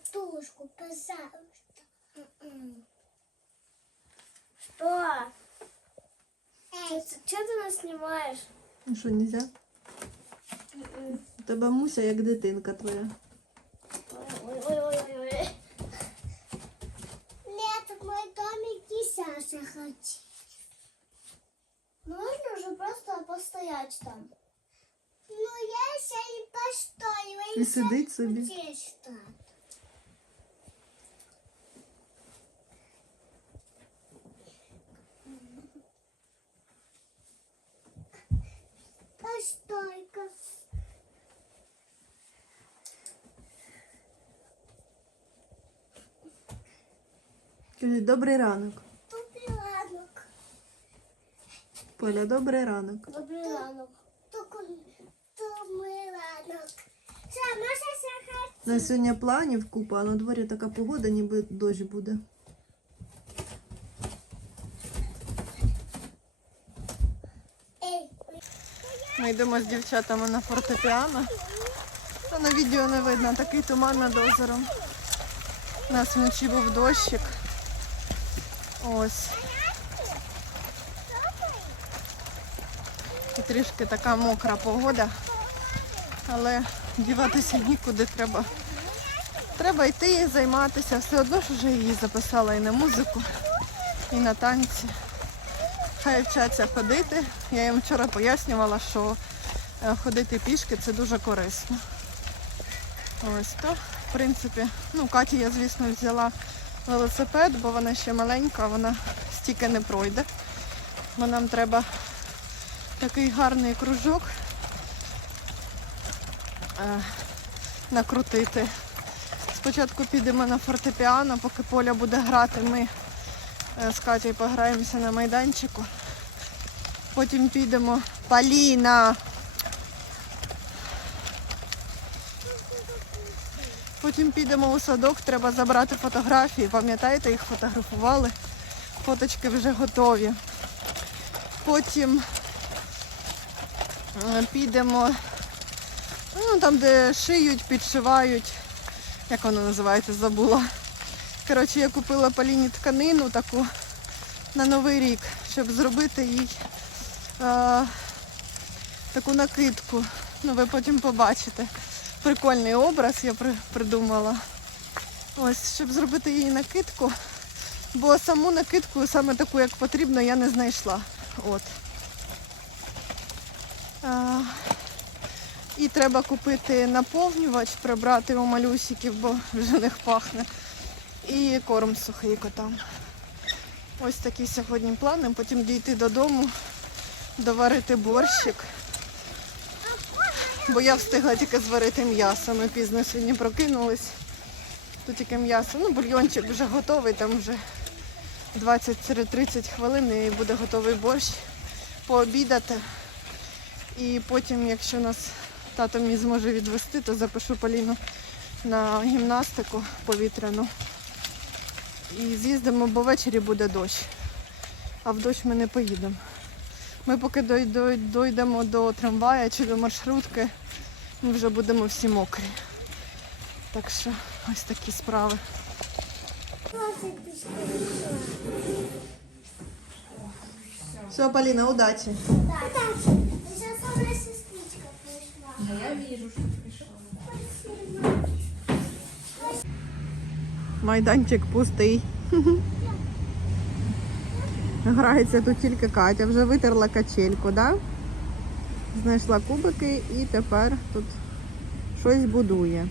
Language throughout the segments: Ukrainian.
подушку, пожалуйста. М-м. Что? Что ты нас снимаешь? Ну що, нельзя? У тебе муся як дитинка твоя. Ой-ой-ой-ой. Нет, мой домик и Саша хочет. Можно уже просто постоять там? Ну, я ще і постою. І сидить собі. Чисто. Постой-ка. Кажи, добрий ранок. Добрий ранок. Поля, добрий ранок. Добрий ранок. Добрий ранок. Що, може сахар? На сьогодні планів купа, а на дворі така погода, ніби дощ буде. Ми йдемо з дівчатами на фортепіано. Та на відео не видно, такий туман над озером. У нас вночі був дощик. Ось. І трішки така мокра погода. Але діватися нікуди треба. Треба йти займатися. Все одно ж вже її записала і на музику, і на танці. Хай вчаться ходити. Я їм вчора пояснювала, що е, ходити пішки це дуже корисно. Ось то, в принципі, ну, Каті я, звісно, взяла велосипед, бо вона ще маленька, вона стільки не пройде. Бо нам треба такий гарний кружок е, накрутити. Спочатку підемо на фортепіано, поки Поля буде грати, ми з Катєю пограємося на майданчику. Потім підемо. Поліна! Потім підемо у садок, треба забрати фотографії. Пам'ятаєте, їх фотографували. Фоточки вже готові. Потім е, підемо ну, там, де шиють, підшивають. Як воно називається, забула. Коротше, я купила Поліні тканину таку на Новий рік, щоб зробити їй е, таку накидку. Ну, ви потім побачите. Прикольний образ я при, придумала. Ось, щоб зробити їй накидку. Бо саму накидку, саме таку, як потрібно, я не знайшла. От. А, і треба купити наповнювач, прибрати у малюсиків, бо вже них пахне. І корм сухий котам. Ось такі сьогодні плани. Потім дійти додому, доварити борщик. Бо я встигла тільки зварити м'ясо. Ми пізно сьогодні прокинулись. Тут тільки м'ясо. Ну, бульйончик вже готовий, там вже 20-30 хвилин і буде готовий борщ. Пообідати. І потім, якщо нас тато мій зможе відвести, то запишу Поліну на гімнастику повітряну. І з'їздимо, бо ввечері буде дощ. А в дощ ми не поїдемо. Ми поки дой- дой- дойдемо до трамвая чи до маршрутки, ми вже будемо всі мокрі. Так що ось такі справи. Все, Поліна, удачі. Так. Сейчас сестричка пришла. Да я вижу, что Майданчик пустий. Грається тут тільки Катя. Вже витерла качельку, да? Знайшла кубики і тепер тут щось будує.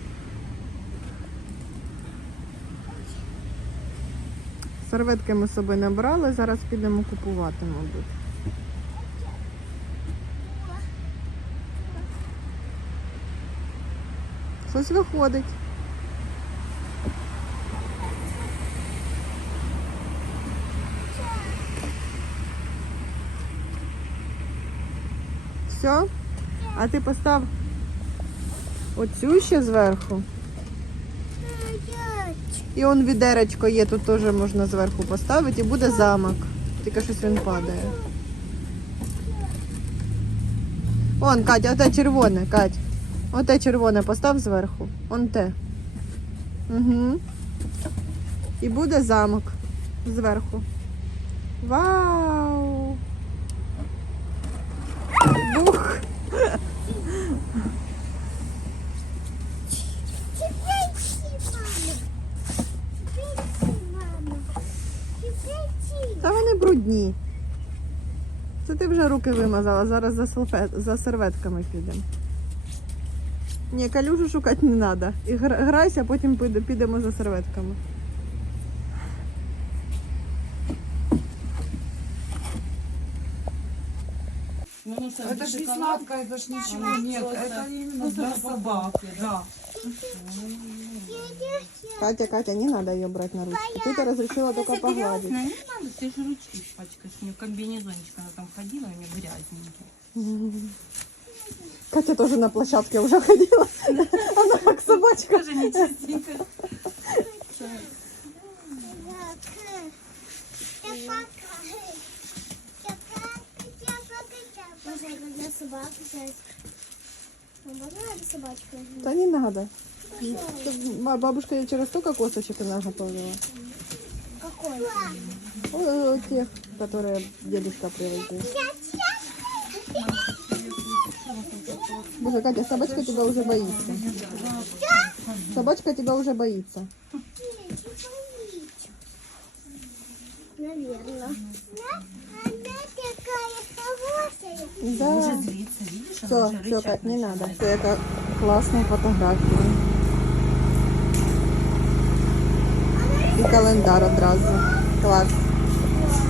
Серветки ми з собою не брали, зараз підемо купувати, мабуть. Щось виходить. Все? А ти постав оцю ще зверху. І он відеречко є, тут теж можна зверху поставити і буде замок. Тільки щось він падає. Вон, Катя, оте червоне, Кать. Оте червоне постав зверху. Он те. Угу. І буде замок зверху. Вау! Бух! Та вони брудні. Це ти вже руки вимазала, зараз за, салфет, за серветками підемо. Ні, калюжу шукати не треба. І гра- грайся, потім підемо за серветками. Это ж не сладко, это ж ничего нет. Это именно для собак. Да. Катя, Катя, не надо ее брать на ручки. Ты то разрешила только погладить. Не надо, ты же ручки пачкаешь. У нее комбинезончик, она там ходила, у нее грязненький. Катя тоже на площадке уже ходила. Она как собачка. Тоже не чистенькая. Можно для собак взять. Ну, Можно возьму? Да не надо. Тут ба- Бабушка ей через столько косточек наготовила. Какой? Ой, ой, тех, которые дедушка привезли. Боже, Катя, собачка тебя уже боится. Собачка тебя уже боится. Да. Уже злится, видишь? Все, все, Кать, не надо. начинает. Це яка класна фотографія. І календар одразу. Клас.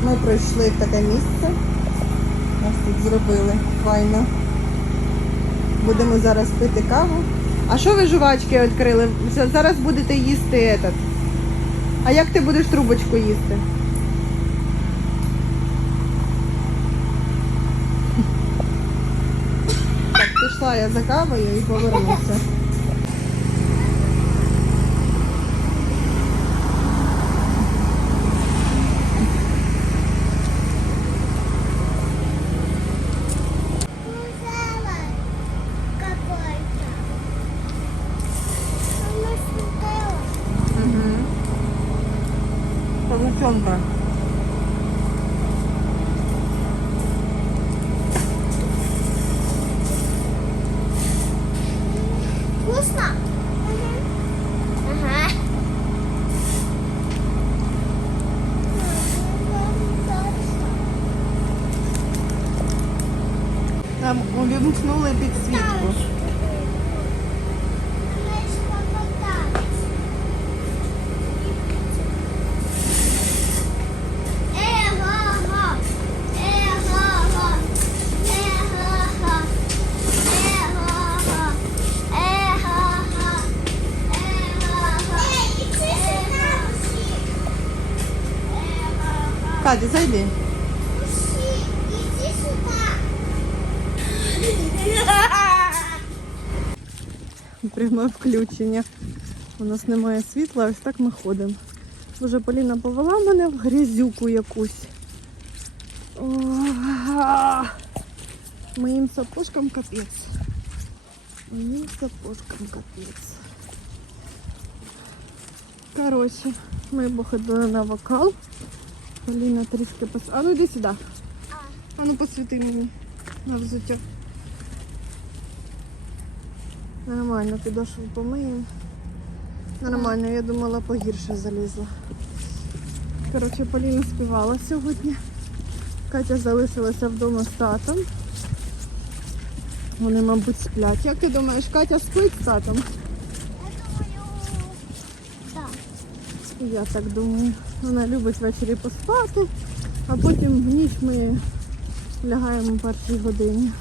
Ми пройшли в таке місце. Нас тут зробили. Файно. Будемо зараз пити каву. А що ви жувачки відкрили? Зараз будете їсти этот. А як ти будеш трубочку їсти? Я за кавою і повернуся. иди сюда. Ага. Катя, зайди. Пряме включення. У нас немає світла, ось так ми ходимо. Боже, Поліна повела мене в грязюку якусь. О. Моїм сапожкам капець. Моїм сапожкам капець. Коротше, ми походили на вокал. Поліна трішки пос... А ну йди сюди. А ну посвіти мені на взуття. Нормально, підошву помиємо. Нормально, я думала погірше залізла. Коротше, Поліна співала сьогодні. Катя залишилася вдома з татом. Вони, мабуть, сплять. Як ти думаєш, Катя спить з татом? Я так думаю. Вона любить ввечері поспати, а потім в ніч ми лягаємо першій годині.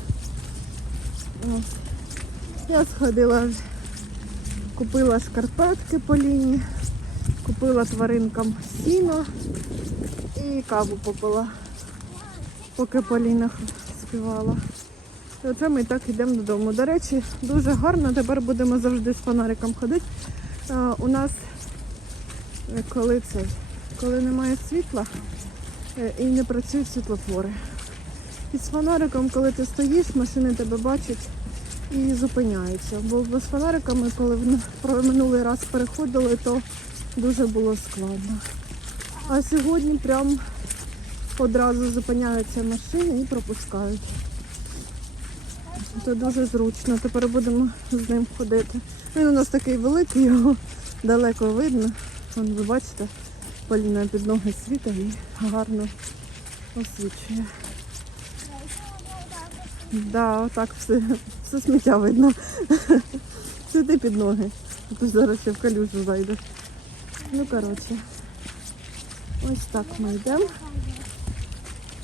Я сходила, купила шкарпетки Поліні, купила тваринкам сіно і каву попила, поки Поліна співала. І оце ми так йдемо додому. До речі, дуже гарно. Тепер будемо завжди з фонариком ходити. А, у нас Е, коли це, коли немає світла е, і не працюють світлофори. І з фонариком, коли ти стоїш, машини тебе бачать, і зупиняються. Бо без фонариками, коли в- минулий раз переходили, то дуже було складно. А сьогодні прям одразу зупиняються машини і пропускають. Це дуже зручно. Тепер будемо з ним ходити. Він у нас такий великий, його далеко видно. Вон, ви бачите, Поліна під ноги світа і гарно освічує. Да, отак все, все сміття видно. Сиди під ноги. А то зараз ще в калюжу зайдеш. Ну, коротше. Ось так ми йдемо.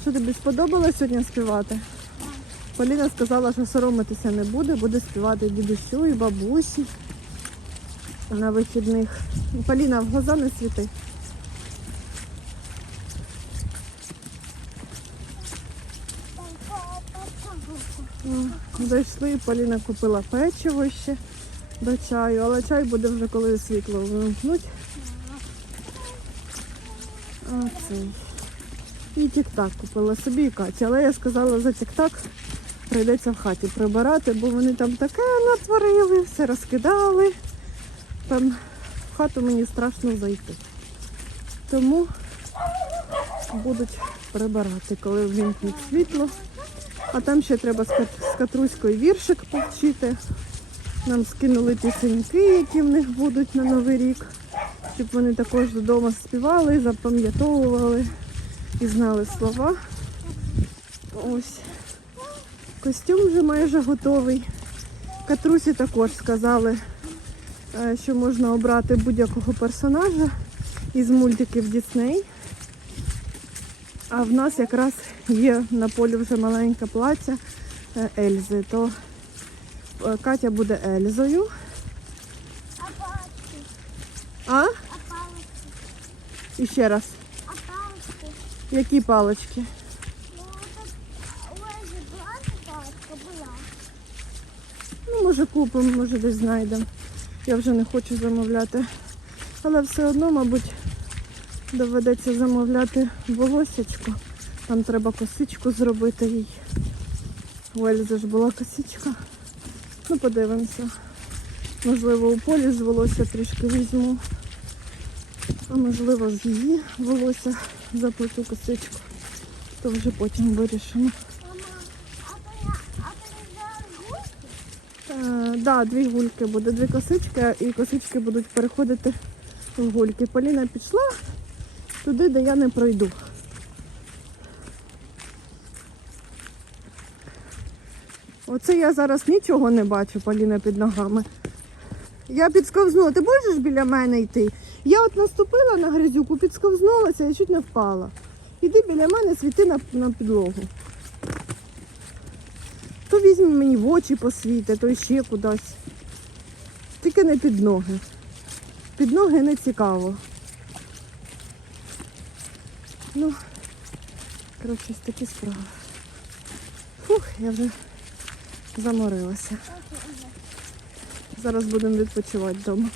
Що тобі сподобалось сьогодні співати? Поліна сказала, що соромитися не буде, буде співати дідусю і бабусі на вихідних. Поліна, в глаза не світи. О, Дійшли, Поліна купила печиво ще до чаю, але чай буде вже коли світло вимкнуть. І тік-так купила собі і Каті. Але я сказала, за тік-так прийдеться в хаті прибирати, бо вони там таке натворили, все розкидали. Там в хату мені страшно зайти. Тому будуть прибирати, коли ввімкнуть світло. А там ще треба з Кат- Катруською віршик повчити. Нам скинули пісеньки, які в них будуть на Новий рік, щоб вони також додому співали, запам'ятовували і знали слова. Ось. Костюм вже майже готовий. Катрусі також сказали, е, що можна обрати будь-якого персонажа із мультиків Дісней. А в нас якраз є на полі вже маленьке плаття е, Ельзи. То е, Катя буде Ельзою. А палочки? А? А палочки? І ще раз. А палочки? Які палички? Ну, була була. Ну, може купимо, може десь знайдемо. Я вже не хочу замовляти. Але все одно, мабуть, доведеться замовляти волосячку. Там треба косичку зробити їй. У Ельзи ж була косичка. Ну, подивимося. Можливо, у полі з волосся трішки візьму. А можливо, з її волосся заплету косичку. То вже потім вирішимо. Так, да, дві гульки буде, дві косички, і косички будуть переходити в гульки. Поліна пішла туди, де я не пройду. Оце я зараз нічого не бачу, Поліна, під ногами. Я підсковзнула. Ти можеш біля мене йти? Я от наступила на грязюку, підсковзнулася і чуть не впала. Іди біля мене, світи на, на підлогу. То візьмі мені в очі посвіти, то ще кудись. Тільки не під ноги. Під ноги не цікаво. Ну, коротше, такі справи. Фух, я вже заморилася. Зараз будемо відпочивати вдома.